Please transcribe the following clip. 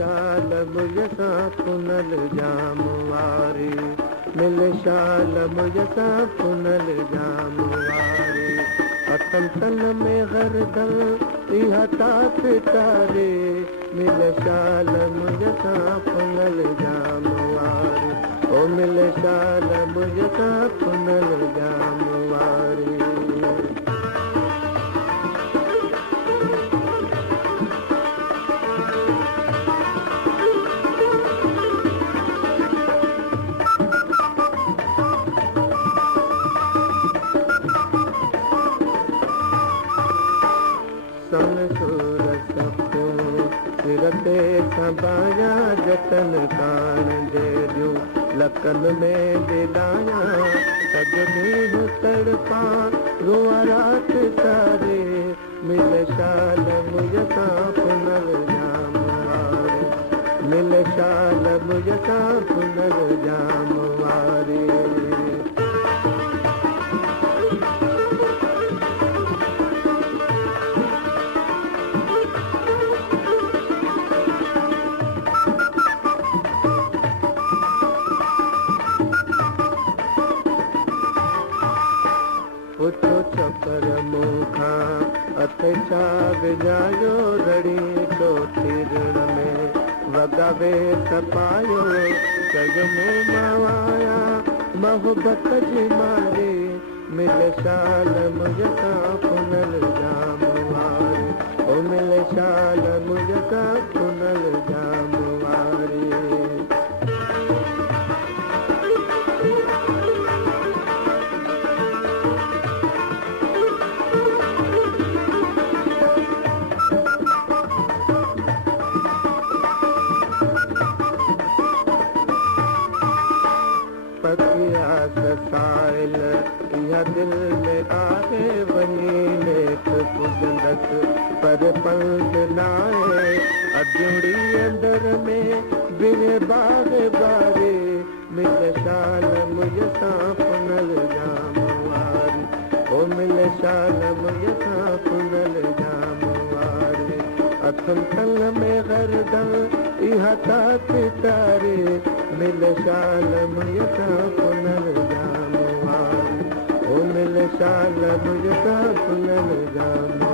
शाल मुझसा पुनल जामवारी, मिल शाल मुझसा पुनल जामवारी। अतन तन में हरदम इहा तात तारे, मिल शाल मुझसा पुनल जामवारी, ओ मिल शाल मुझसा पुनल जामवारी। सन सूरत को सिरते संभाया, जतन कान दे दियो लकन में दिलाया। सजनी हूँ तड़पा रुआ रात सारे, मिल शाल मुझसा पुनल जामवारी, मिल शाल मुझसा पुनल जामवारी। पुछो चकर मुखा अथ छा विझायो, रड़ी तो थिरण में वगावे सपायो। कयो मुंह माया मोहब्बत जी मारे, मिल शाल मुझसा पुनल जामवारी, ओ मिल शाल मुझसा पुनल जामवारी। पतियास साइल इहा दिल में आहे, वही नेठ पुजंदस पर पंध नाहे। अजूड़ी अंदर में बिरे बाग बारे, मिल शाल मुझसा पुनल जामवारी, ओ मिल शाल मुझसा पुनल जामवारी। अथन तन में हरदम इहा तात तारे, मिल शाल मुझसा पुनल जामवारी, ओ मिल शाल मुझसा पुनल जामवारी।